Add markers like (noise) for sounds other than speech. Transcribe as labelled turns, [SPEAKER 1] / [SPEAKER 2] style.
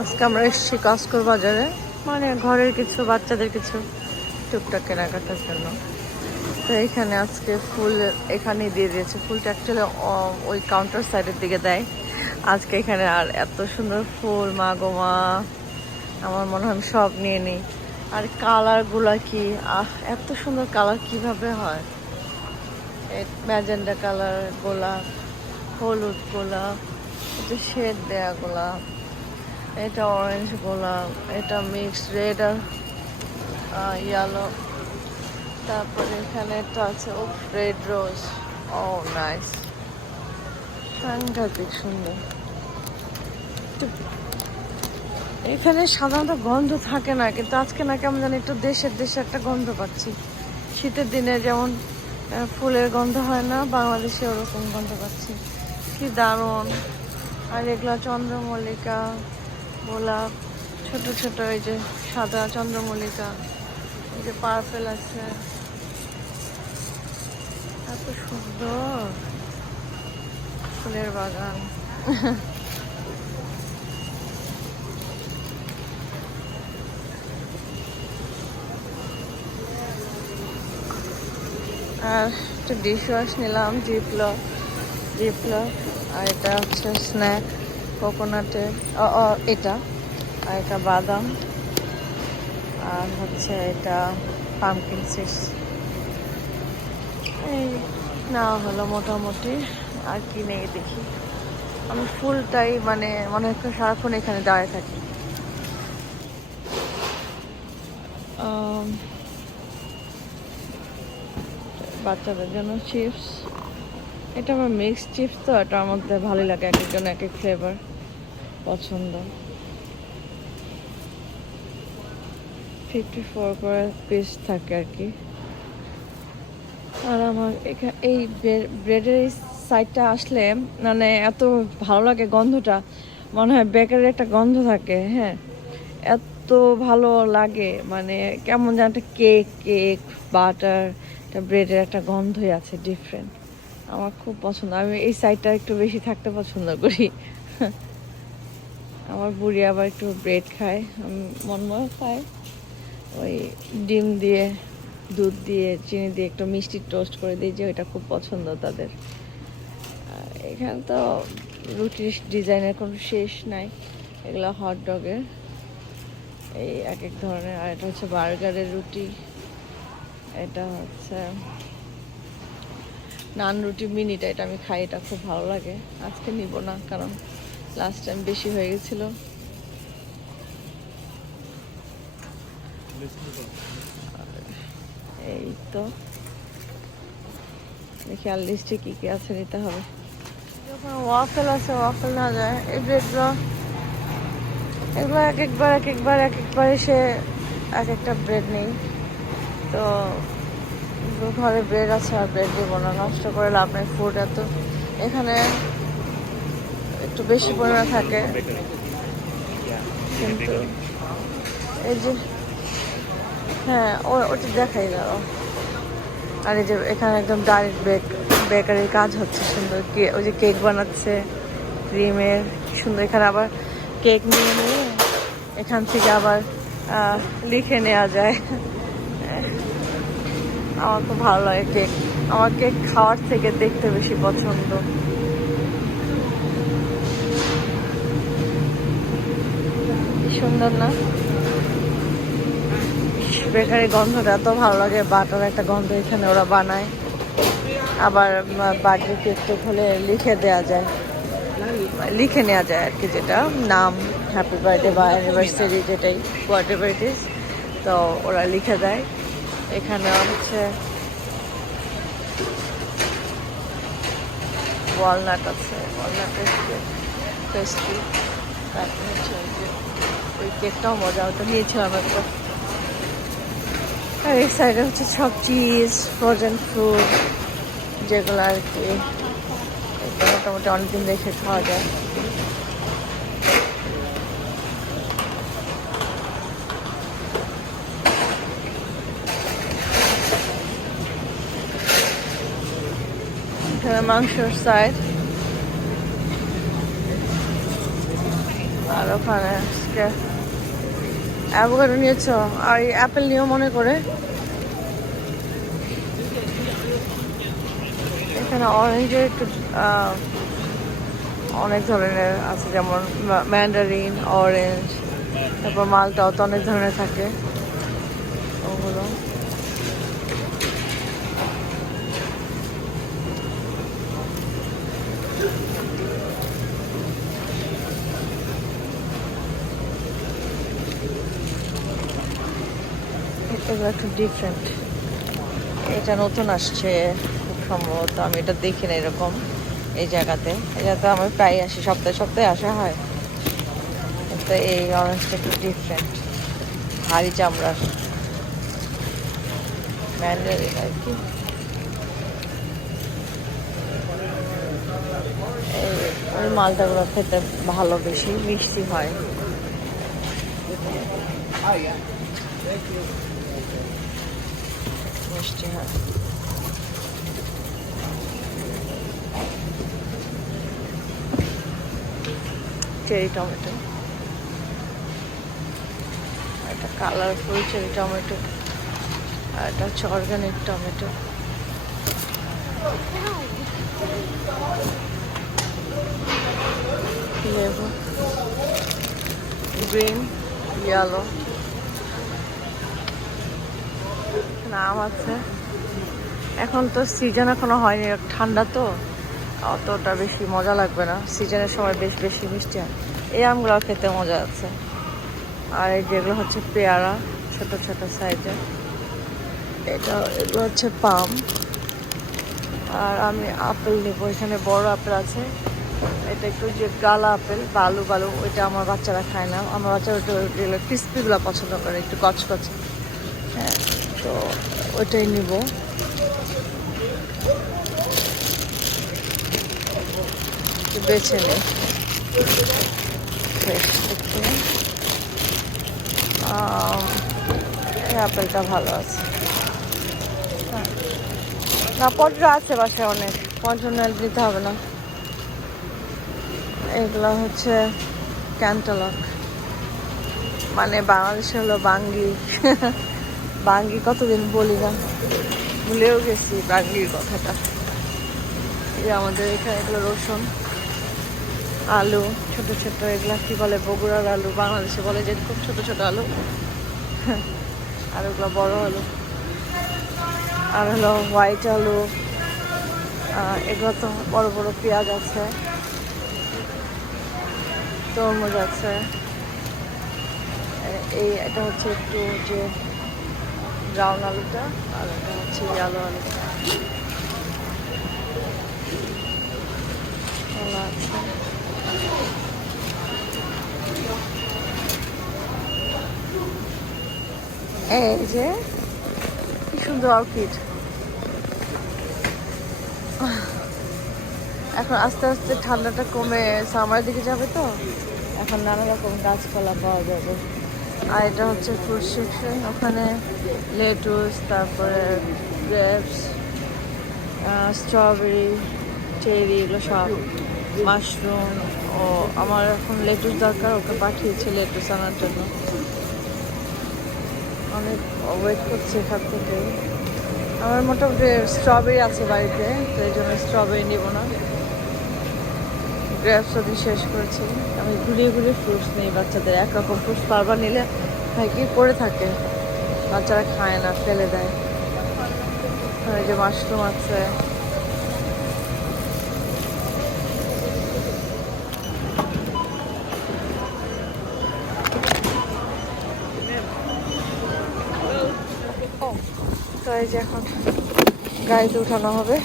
[SPEAKER 1] আজকে আমরা এসেছি কাস্কর বাজারে মানে ঘরের কিছু, বাচ্চাদের কিছু টুকটাক কেনাকাটার জন্য। তো এখানে আজকে ফুল এখানেই দিয়ে দিয়েছে। ফুলটা অ্যাকচুয়ালি ওই কাউন্টার সাইডের দিকে দেয়। আজকে এখানে আর এত সুন্দর ফুল, মা গো মা। আমার মনে হয় আমি সব নিয়ে নিই। আর কালারগুলা কি? আহ, এত সুন্দর কালার কীভাবে হয়? ম্যাজেন্ডা কালার, গোলাপ, হলুদ গোলাপ এটা শেড দেয়া গোলাপ এটা অরেঞ্জ গোলাপ, এটা মিক্সড রেড আর ইয়েলো তারপরে এখানে একটা আছে, ও রেড রোজ ও নাইস সাংঘাতিক সুন্দর। এখানে সাধারণত গন্ধ থাকে না, কিন্তু আজকে না কেমন জানি একটু দেশের দেশে একটা গন্ধ পাচ্ছি। শীতের দিনে যেমন ফুলের গন্ধ হয় না, বাংলাদেশে ওরকম গন্ধ পাচ্ছি। কি দারুণ। আর এগুলো চন্দ্রমল্লিকা গোলাপ, ছোট ছোট এই যে সাদা চন্দ্রমল্লিকা, এই যে পার্পেল আছে। এত সুন্দর ফুলের বাগান। আর একটা ডিশ ওয়াশ নিলাম জিপলো জিপলো আর এটা হচ্ছে স্ন্যাক কোকোনাটের এটা, আর এটা বাদাম, আর হচ্ছে এটা পামকিন সিডস এই না হলো মোটামুটি, আর কি নেই দেখি। আমি ফুলটাই মানে মনে হয় সারাক্ষণ এখানে দাঁড়িয়ে থাকি। বাচ্চাদের জন্য চিপস এটা আমার মিক্স চিপস তো এটার মধ্যে ভালোই লাগে এক একজন এক এক ফ্লেভার পছন্দ। ফিফটি ফোর করে পিস থাকে আর কি। আর আমার এখানে এই ব্রেডের এই সাইডটা আসলে মানে এত ভালো লাগে গন্ধটা। মনে হয় বেকারের একটা গন্ধ থাকে হ্যাঁ। এত ভালো লাগে মানে কেমন যেন একটা কেক কেক বাটার একটা ব্রেডের একটা গন্ধই আছে ডিফারেন্ট আমার খুব পছন্দ, আমি এই সাইডটা একটু বেশি থাকতে পছন্দ করি। (laughs) আমার বুড়ি আবার একটু ব্রেড খায় মনময় খায়। ওই ডিম দিয়ে, দুধ দিয়ে, চিনি দিয়ে একটু মিষ্টি টোস্ট করে দিই যে ওইটা খুব পছন্দ তাদের। এখানে তো রুটির ডিজাইনের কোনো শেষ নাই, এগুলো হট ডগের এই এক এক ধরনের, আর এটা হচ্ছে বার্গারের রুটি, এটা হচ্ছে নান রুটি মিনিটা এটা আমি খাই, এটা খুব ভালো লাগে। আজকে নিব না, কারণ লাস্ট টাইম বেশি হয়ে গেছিল। এই তো। দেখি আর লিস্টে কি কি আছে নিতে হবে। যখন ওয়াফেল আছে ওয়াফেল না যায়। এই ব্রেডগুলো এগুলো এক একবার এক একবার এক একবার এসে এক একটা ব্রেড নেই। তো ঘরে ব্রেড আছে আর ব্রেড দিব না নষ্ট করে লাভ নেই ফুড এত। এখানে একটু বেশি পরিমাণে থাকে। কিন্তু এই যে হ্যাঁ ওটা দেখাই দাও। আর এই যে এখানে একদম ডাইরেক্ট বেক বেকারির কাজ হচ্ছে সুন্দর। ওই যে কেক বানাচ্ছে ক্রিমের সুন্দর, এখানে আবার কেক নিয়ে নিয়ে এখান থেকে আবার লিখে নেওয়া যায়। আমার খুব ভালো লাগে কেক আমার কেক খাওয়ার থেকে দেখতে বেশি পছন্দ কি সুন্দর না? বেকারি গন্ধটা এত ভালো লাগে, বাটার একটা গন্ধ এখানে ওরা বানায়। আবার বার্থডে কেক হলে লিখে দেওয়া যায়। লিখে নেওয়া যায় আর কি যেটা, নাম হ্যাপি বার্থডে বা অ্যানিভার্সারি যেটাই হোয়াট এভার তো ওরা লিখে দেয়। এখানে হচ্ছে ওয়ালনাট আছে ওয়ালনাটের পেস্ট্রি তারপর হচ্ছে ওই যে ওই কেকটাও মজা ওটা নিয়েছিলাম একটা। আর এই সাইডে হচ্ছে সব চিজ ফ্রোজেন ফুড যেগুলো আর কি। এটা মোটামুটি অনেকদিন রেখে খাওয়া যায়। এখানে মাংসর সাইড আর ওখানে অ্যাভোকাডো নিয়েছ, আর অ্যাপেল নিয়েও মনে করে। এখানে অরেঞ্জের একটু অনেক ধরনের আছে, যেমন ম্যান্ডারিন অরেঞ্জ তারপর মালটাও তো অনেক ধরনের থাকে। ওগুলো। এগুলো একটু ডিফারেন্ট এটা নতুন আসছে, খুব সম্ভবত আমি এটা দেখি না এরকম এই জায়গাতে। এটা তো আমি প্রায় আসি, সপ্তাহে সপ্তাহে আসা হয়। কিন্তু এই অরেঞ্জটা একটু ডিফারেন্ট ভারী চামড়ার ম্যান্ডারিন আর কি। এই মালটাগুলো খেতে ভালো বেশি, মিষ্টি হয়। মিষ্টি হয় চেরি টমেটো এটা কালারফুল চেরি টমেটো আর এটা হচ্ছে অর্গানিক টমেটো লেবু গ্রিন ইয়েলো নাম আছে। এখন তো সিজন এখনও হয়নি, ঠান্ডা তো। অতটা বেশি মজা লাগবে না। সিজনের সময় বেশ বেশি মিষ্টি হয়। এই আমগুলো খেতে মজা আছে। আর এই যেগুলো হচ্ছে পেয়ারা, ছোট ছোট সাইজের এটা, এগুলো হচ্ছে পাম। আর আমি আপেল নেব, এখানে বড় আপেল আছে। এটা একটু যে গালা আপেল, বালু বালু, ওইটা আমার বাচ্চারা খায় না। আমার বাচ্চারা ওইটা ক্রিস্পিগুলো পছন্দ করে, একটু কচকচ হ্যাঁ। তো ওইটাই নিব। বেছে নেই আপেলটা ভালো আছে। হ্যাঁ। না পটরা আছে বাসায় অনেক। পঞ্চান্ন দিতে হবে না। এগুলো হচ্ছে ক্যান্টালক মানে বাংলাদেশে হলো বাঙ্গি। (laughs) বাঙ্গি কতদিন বলি না? ভুলেও গেছি বাঙ্গির কথাটা। এই আমাদের এখানে এগুলো রসুন, আলু, ছোট ছোট এগুলা কি বলে, বগুড়ার আলু, বাংলাদেশে বলে যে খুব ছোট ছোট আলু। (laughs) আর ওগুলো বড় আলু। আর হলো হোয়াইট আলু। এগুলো তো বড় বড় পেঁয়াজ আছে, তরমুজ আছে। এই, এটা হচ্ছে একটু যে ব্রাউন আলুটা আর এটা হচ্ছে ইয়ালো আলুটা আছে এই যে, কি সুন্দর অর্কিড। এখন আস্তে আস্তে ঠান্ডাটা কমে সামারের দিকে যাবে তো, এখন নানা রকম গাছপালা পাওয়া যাবে। আর এটা হচ্ছে ফ্রুট সেকশন ওখানে লেটুস তারপরে গ্রেপস স্ট্রবেরি চেরি এগুলো সব। মাশরুম ও, আমার এখন লেটুস দরকার, ওকে পাঠিয়েছে লেটুস আনার জন্য। অনেক ওয়েট করছি এখান থেকে। আমার মোটামুটি স্ট্রবেরি আছে বাড়িতে, তো এই জন্য স্ট্রবেরি নিব না। গ্রেপস আমি শেষ করেছি। আমি ঘুরিয়ে ঘুরিয়ে ফ্রুটস নিই, বাচ্চাদের একরকম ফ্রুটস বারবার নিলে হয় কি পড়ে থাকে? বাচ্চারা খায় না, ফেলে দেয়। এই যে মাশরুম আছে। তো এই যে এখন গাড়িতে উঠানো হবে।